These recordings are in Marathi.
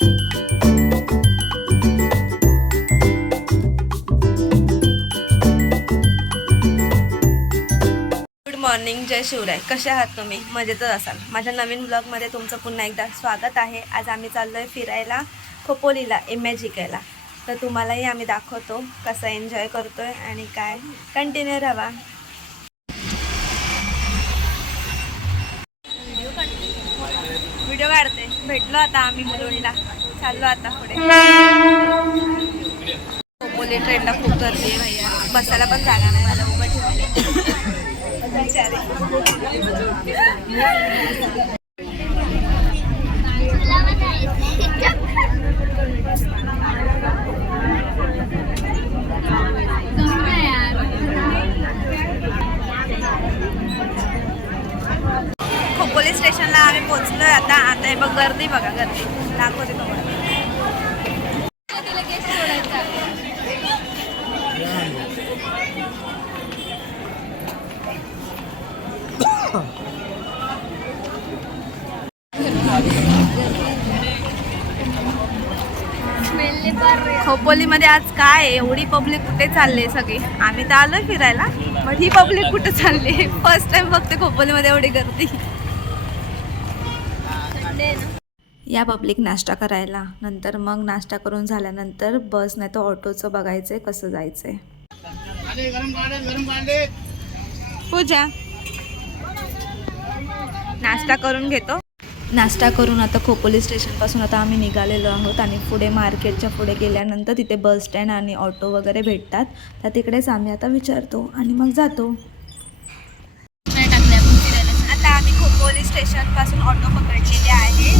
गुड मॉर्निंग, जय शिवराय. कसे आहात तुम्ही? मजेतच असाल. माझ्या नवीन ब्लॉगमध्ये तुमचं पुन्हा एकदा स्वागत आहे. आज आम्ही चाललो आहे फिरायला खोपोलीला, इमॅजिकेला. तर तुम्हालाही आम्ही दाखवतो कसं एन्जॉय करतो आहे आणि काय. कंटिन्यू राहा. व्हिडिओ काढते. भेटलो आता आम्ही मुलुंडला. चाललो आता पुढे. खोपोली ट्रेनला खूप गर्दी आहे भैया. बसायला पण जागा नाही मला उभं ठेवायला. खोपोली स्टेशनला आम्ही पोहोचलोय आता हे बघ गर्दी, बघा गर्दी दाखवते तुम्हाला. खोपोलीमध्ये आज काय आहे? एवढी पब्लिक कुठे चालली सगळी? आम्ही तर आलोय फिरायला, पण ही पब्लिक कुठे चालली? फर्स्ट टाइम बघते खोपोलीमध्ये एवढी गर्दी. या पब्लिक नाश्ता करायला, नंतर मग नाश्ता करून झाल्यानंतर बस नाही तर ऑटोचं बघायचंय कसं जायचंय. पूजा नाश्ता करून घेतो. नाश्ता करून आता खोपोली स्टेशनपासून आता आम्ही निघालेलो आहोत आणि पुढे मार्केटच्या पुढे गेल्यानंतर तिथे बस स्टँड आणि ऑटो वगैरे भेटतात. तर तिकडेच आम्ही आता विचारतो आणि मग जातो. आता आम्ही खोपोली स्टेशनपासून ऑटो पकडलेले आहे.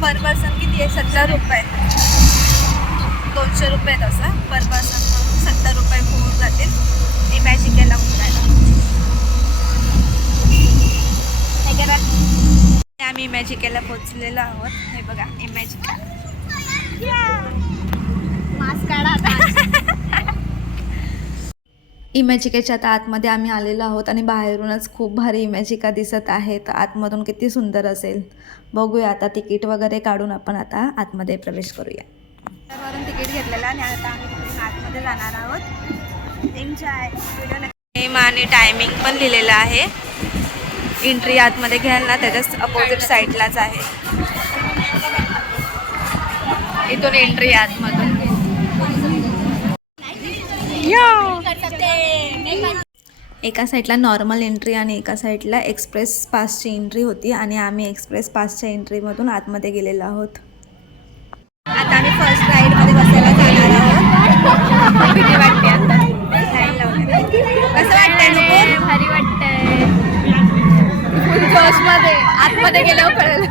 पर पर्सन किती आहे? 70 रुपये. 200 रुपये तसं पर पर्सन. 70 रुपये होऊन जातील इमॅजिकेला उतरायला. हे करा. आम्ही इमॅजिकेला पोहोचलेलो आहोत. हे बघा इमॅजिका. मास्क काढा आता. इमॅजिकेच्या आता आतमध्ये आम्ही आलेलो आहोत आणि बाहेरूनच खूप भारी इमॅजिका दिसत आहे. तर आतमधून किती सुंदर असेल बघूया. आता तिकीट वगैरे काढून आपण आता आतमध्ये प्रवेश करूया. त्यावरून तिकीट घेतलेलं आणि आता आम्ही आतमध्ये जाणार आहोत. एन्जॉय. नेम आणि टायमिंग पण लिहिलेलं आहे. एंट्री आतमध्ये घ्याल ना त्याच्याच अपोजिट साईडलाच आहे. इथून एंट्री आतमधून. एका साईडला नॉर्मल एंट्री आणि एका साईडला एक्सप्रेस पासची एंट्री होती आणि आम्ही एक्सप्रेस पासच्या एंट्रीमधून आतमध्ये गेलेलो आहोत. आता आम्ही फर्स्ट राईडमध्ये बसायला जाणार आहोत. भीती वाटते आता. कसं वाटतंय नुपूर? भारी वाटतंय. जोशमध्ये आतमध्ये गेल्यावर कळेल.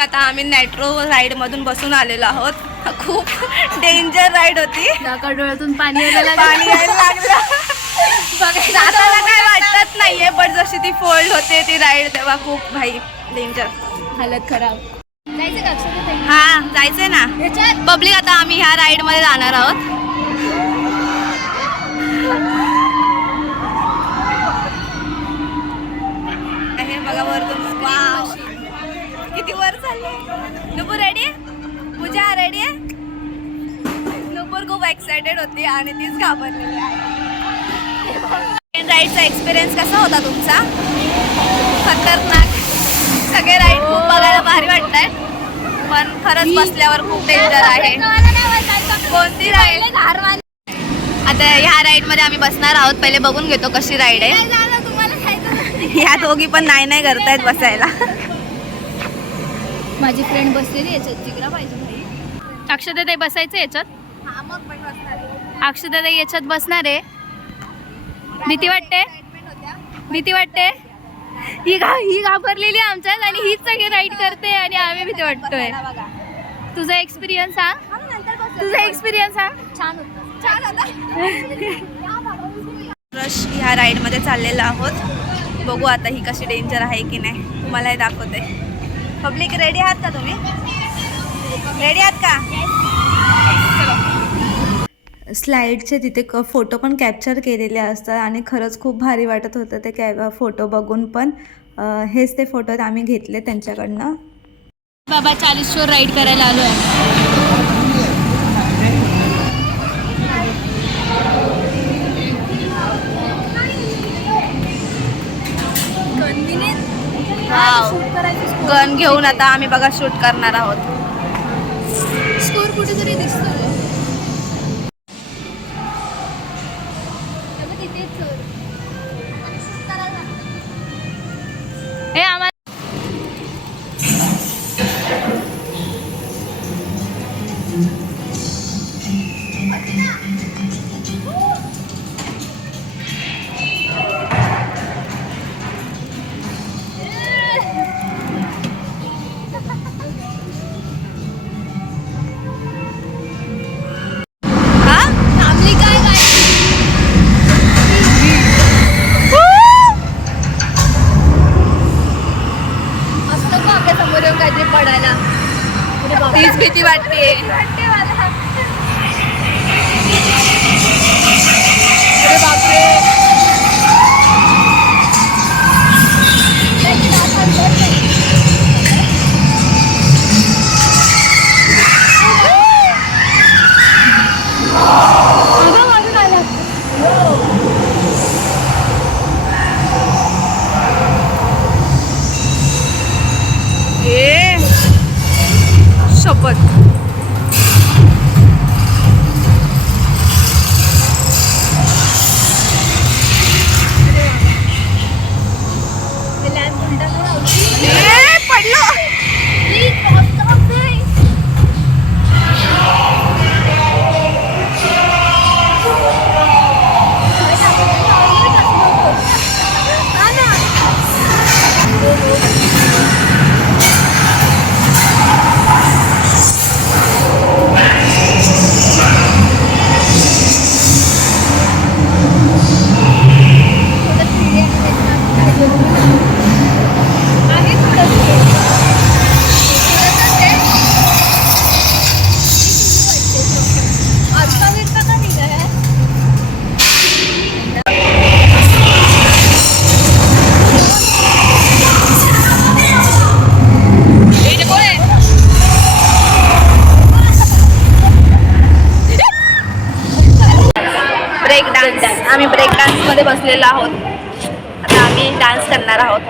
आता आम्ही मेट्रो राईड मधून बसून आलेलो आहोत. खूप डेंजर राईड होती. डोळ्यातून पाणी यायला लागलं. जाताना काय वाटत नाहीये, बट जशी ती फोल्ड होते ती राईड तेव्हा खूप भाई डेंजर. हालत खराब. हा जायचंय ना पब्लिक. आता आम्ही ह्या राईड मध्ये जाणार आहोत. हे बघा वरतून किती वर चालले. नुपूर रेडी आहे? पूजा रेडी आहे? नुपूर खूप एक्सायटेड होती आणि तीच घाबरलेली आहे. ट्रेन राईडचा एक्सपिरियन्स कसा होता तुमचा? खतरनाक. सगळे राईड खूप बघायला भारी वाटत आहेत, पण खरंच बसल्यावर खूप डेंजर आहे. कोणती राईड? आता ह्या राईड मध्ये आम्ही बसणार आहोत. पहिले बघून घेतो कशी राईड आहे. ह्या दोघी पण नाही करतायत बसायला. माझी फ्रेंड बसलेली याच्यात. जिगरा पाहिजे भाई. अक्षताताई बसायचं याच्यात. अक्षताताई याच्यात बसणार आहे. भीती वाटते? भीती वाटते? ही घाबरलेली आमच्यात आणि हीच सगळी राईड करते आणि आम्ही भीती वाटतोय. तुझा एक्सपिरियन्स सांग. तुझा एक्सपिरियन्स सांग. छान होता. रश ह्या राईड मध्ये चाललेलो आहोत. बघू आता ही कशी डेंजर आहे की नाही, तुम्हालाही दाखवते. पब्लिक रेडी आहात का तुम्ही? रेडी आहात का? स्लाईडचे तिथे फोटो पण कॅप्चर केलेले असतात आणि खरंच खूप भारी वाटत होतं ते फोटो बघून पण. हेच ते फोटो आम्ही घेतले त्यांच्याकडनं. बाबा 40 शोर राईड करायला आलो आहे. गन घेऊन आता आम्ही बघा शूट करणार आहोत. स्कोर कुठेतरी दिसतो. हे आम्हाला तीच भीती वाटते. अरे बापरे. शपथ. Break dance. आम्ही ब्रेक डान्स मध्ये बसलेलो आहोत. आता आम्ही डान्स करणार आहोत.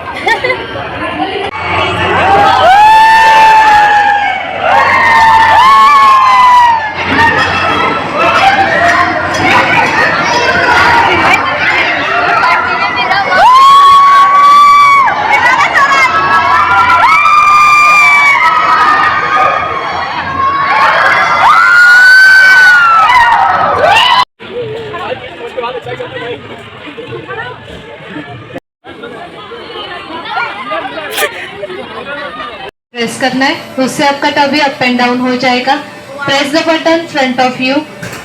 प्रेस करना है, उससे आपका टबी अप एंड डाउन हो जाएगा. Press the button front of you.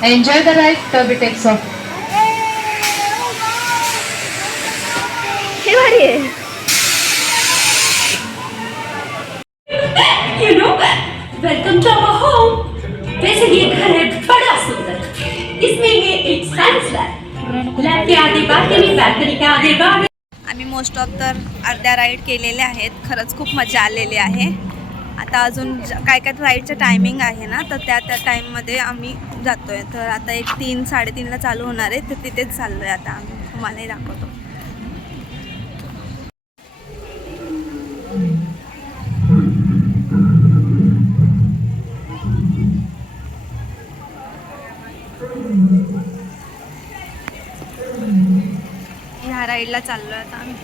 Enjoy the ride. Tabby text of. You know, welcome to our home. वैसे ये घर है बड़ा सुंदर. इसमें ये एक साइंस लैब के आधे बालकनी, बाल्कनी के आधे बाग. आम्ही मोस्ट ऑफ तर अर्ध्या राईड केलेल्या आहेत. खरंच खूप मजा आलेली आहे. आता अजून काय काय राईडचं टायमिंग आहे ना, तर त्या टाईममध्ये आम्ही जातो आहे. तर आता एक 3-3:30ला चालू होणार आहे, तर तिथेच चाललो आहे आता आम्ही. तुम्हालाही दाखवतो. ह्या राईडला चाललो आहे आता आम्ही.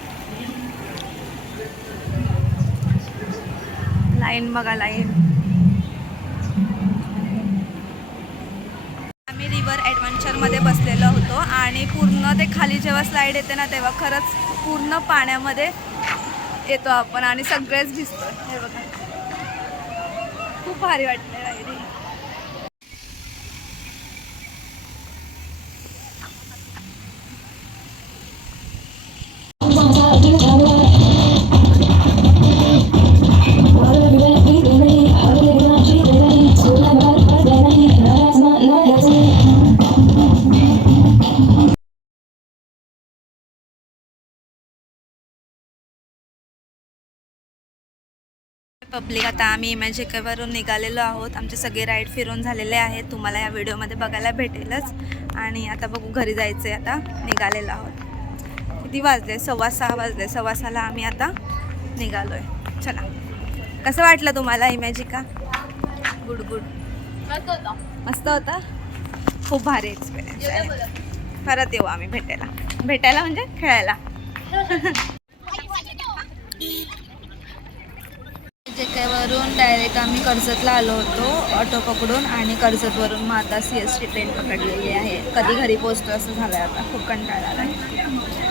लाईन बघा, लाईन. आम्ही रिव्हर ॲडव्हेंचरमध्ये बसलेलो होतो आणि पूर्ण ते खाली जेव्हा स्लाईड येते ना, तेव्हा खरंच पूर्ण पाण्यामध्ये येतो आपण आणि सगळेच भिजतो. हे बघा, खूप भारी वाटतं राईडिंग. पब्लिक आता आम्ही इमॅजिकावरून निघालेलो आहोत. आमचे सगळे राईड फिरून झालेले आहेत. तुम्हाला या व्हिडिओमध्ये बघायला भेटेलच. आणि आता बघू घरी जायचं आहे. आता निघालेलो आहोत. किती वाजले? 6:15 वाजले. 6:15ला आम्ही आता निघालो आहे. चला, कसं वाटलं तुम्हाला इमॅजिका? Good good. मस्त होता. खूप भारी एक्सपिरियन्स आहे. परत येऊ आम्ही भेटायला म्हणजे खेळायला. वरून डायरेक्ट आम्ही कर्जतला आलो होतो ऑटो पकडून आणि कर्जतवरून मग आता CST ट्रेन पकडलेली आहे. कधी घरी पोहोचतो असं झालं आहे. आता खूप कंटाळा आला आहे.